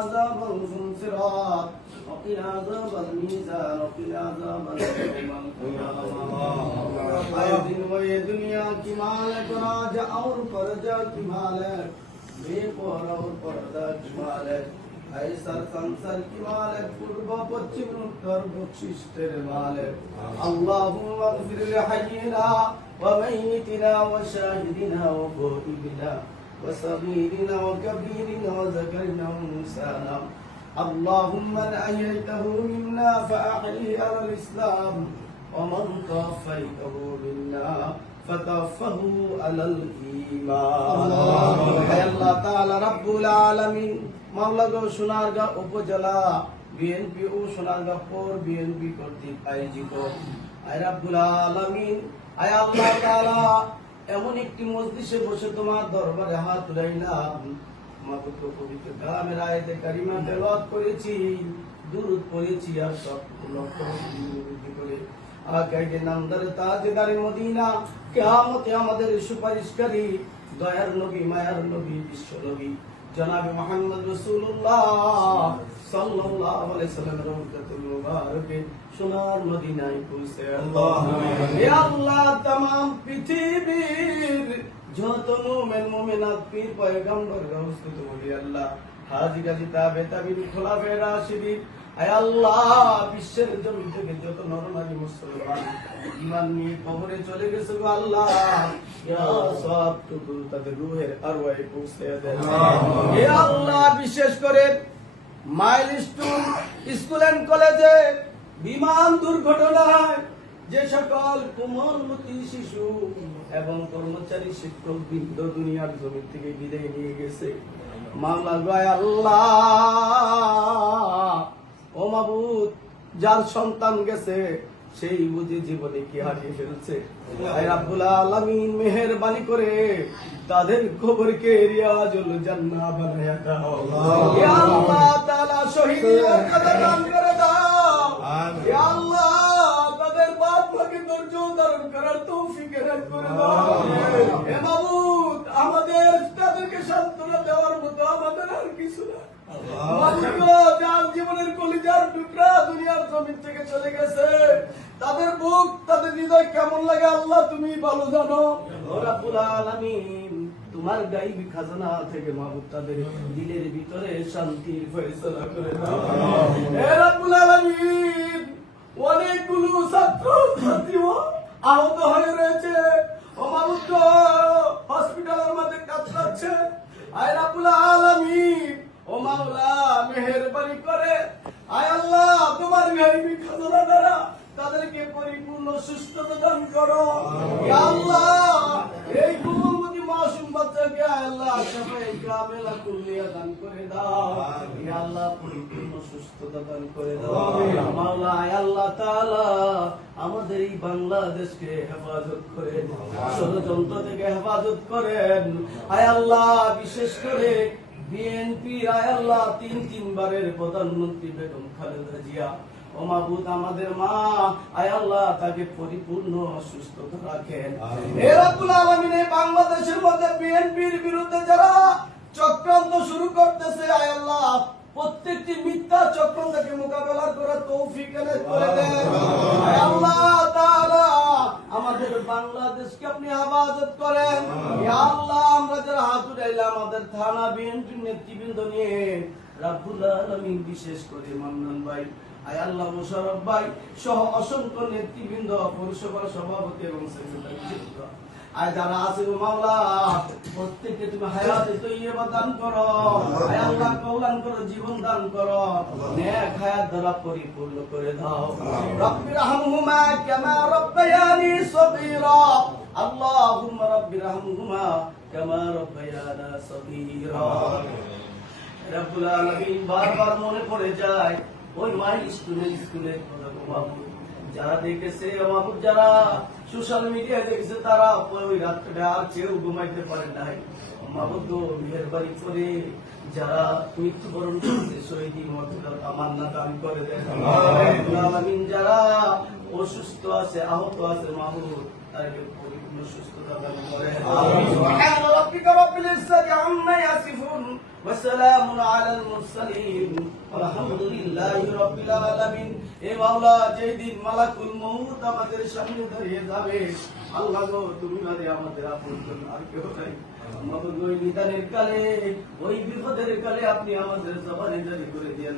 عذاب الصراط وقنا عذاب الميزان وقنا عذاب يوم القيامة आए दिन वो ये दुनिया की मालिक राजा और प्रजा की मालिक बेपर और पर्दा की मालिक ऐसा संसार की मालिक पूर्व पश्चिम उत्तर बख्शिष्टेर मालिक اللهم اغفر لحينا وميتنا وشاهدنا وغائبنا وصغيرنا وكبيرنا وذكرنا وانسانا اللهم من احييته منا فاحيه على الاسلام ومن توفيته منا فتوفه على الايمان হে আল্লাহ তাআলা রব্বুল আলামিন মাওলানা সোনারগাঁ উপজেলা বিএনপি ও সোনারগাঁ পৌর বিএনপি কর্তৃক আয়োজিত আয় রাব্বুল আলামিন আয় আল্লাহ তাআলা এমন একটি মসজিষে বসে তোমার দরবারে হাত রাইলাম মাবুদ পবিত্র আয়াতে কারিমা তেলাওয়াত করেছি দূরত পড়েছি, আর সব লক্ষ্য করে। আগাইতে নামদার তাজদারে মদিনা, কিয়ামতে আমাদের সুপারিশকারী, দয়ার নবী, মায়ার নবী, বিশ্ব নবী। জনাব মোহাম্মদ রাসূলুল্লাহ সাল্লাল্লাহু আলাইহি সাল্লামের রহমতুল মুবারকে সোনার মদিনায় পৌঁছে আল্লাহ হে আল্লাহ तमाम পৃথিবীর যত মুমিন মুমিনাত পীর পয়গম্বর গাউসুত বলি আল্লাহ হাজি গাজি তাবে তাবিন খোলাফে রাশিদিন আয় আল্লাহ বিশ্বের জমি থেকে যত নরনারী মুসলমান ইমান নিয়ে কবরে চলে গেছে গো আল্লাহ। তাদের রুহের আরওয়াহে পৌঁছে দেন হে আল্লাহ বিশেষ করে মাইলস্টোন স্কুল এন্ড কলেজে বিমান দুর্ঘটনায় যে সকল কোমলমতি শিশু এবং কর্মচারী শিক্ষক বৃন্দ দুনিয়ার জমি থেকে বিদায় নিয়ে গেছে। মামলা গয় আল্লাহ। যার সন্তান গেছে সেই বুঝে জীবনে কি হারিয়ে ফেলছে? আয় রাব্বুল আলামিন মেহেরবানি করে তাদের খবরকে রিয়াজুল জান্নাহ বানায়া দাও। ইয়া আল্লাহ তাআলা শহীদের কদর দান করে দাও। ইয়া আল্লাহ তাদের বাদ ভাগে ধৈর্য ধারণ করার তৌফিক এনায়েত করে দাও। হে মাবুদ আমাদের তাদেরকে সান্ত্বনা দেওয়ার মতো আমাদের আর কিছু না। জীবনের জমিন থেকে চলে গেছে। তাদের বুক তাদের হৃদয় কেমন লাগে আল্লাহ তুমি ভালো জানো। রাব্বুল আলামিন তোমার গাইবি খাজানা থেকে মাহবুব তাদের দিলের ভিতরে শান্তির ফয়সালা করে দাও। হে রাব্বুল আলামিন অনেকগুলো ছাত্র ছাত্রীও আহত হয়ে রয়েছে। ও মাহবুব হসপিটালের মধ্যে কাতরাচ্ছে। আয় রাব্বুল আলামিন ও মাওলা মেহেরবানি করে। গাইবি খাজানা দ্বারা তাদেরকে পরিপূর্ণ সুস্থতা দান করো। আল্লাহ এই কুমুমতি মাসুম বাচ্চাকে আল্লাহ সবাই কামেলা কুলিয়া দান করে দাও। আল্লাহ পরিপূর্ণ সুস্থতা দান করে দাও। মাওলা আল্লাহ তাআলা আমাদের এই বাংলাদেশকে হেফাজত করেন। ষড়যন্ত্র থেকে হেফাজত করেন। আয় আল্লাহ বিশেষ করে বিএনপি আল্লাহ তিন তিনবারের প্রধানমন্ত্রী বেগম খালেদা জিয়া। ও মাহবুদ আমাদের মা আয় আল্লাহ তাকে পরিপূর্ণ সুস্থতা রাখেন। হে রাব্বুল বাংলাদেশের মধ্যে বিএনপির বিরুদ্ধে যারা চক্রান্ত শুরু করতেছে আয় আল্লাহ প্রত্যেকটি মিথ্যা চক্রান্তকে মোকাবেলা করার তৌফিক করে দেন। আল্লাহ। তাআলা আমাদের বাংলাদেশকে আপনি হেফাজত করেন। আল্লাহ আমরা যারা হাত উঠাইলাম আমাদের থানা বিএনপির নেতৃবৃন্দ নিয়ে রাব্বুল আলামিন বিশেষ করে মান্নান ভাই অসংখ্য নেতৃবৃন্দ এবং আল্লাহ জীবন দান করো। হায়াত দ্বারা পরিপূর্ণ করে দাও। রব্বির রব্বুল বারবার মনে পড়ে যায় ওই মাই স্টুডেন্ট স্কুলের কথা যারা দেখেছে মাহবুব যারা সোশ্যাল মিডিয়া দেখেছে তারা ওই রাত্রে আর কেউ ঘুমাইতে পারে নাই। মাহবুব মেহরবানি করে যারা মৃত্যুবরণ করেছে শহীদি মর্যাদা আমার না দান করে দেন। যারা অসুস্থ আছে আহত আছে মাহবুব তাকে পরিপূর্ণ সুস্থতা দান করেন। وسلام على المرسلين والحمد لله رب العالمين এ মাওলা যেদিন মালাকুল মউত আমাদের সামনে দাঁড়িয়ে যাবে, আল্লাহ গো, তুমি আরে আমাদের আপন আর কেউ নাই। আমাদের ওই নিদানের কালে, ওই বিপদের কালে আপনি আমাদের জবানে জারি করে দিয়ে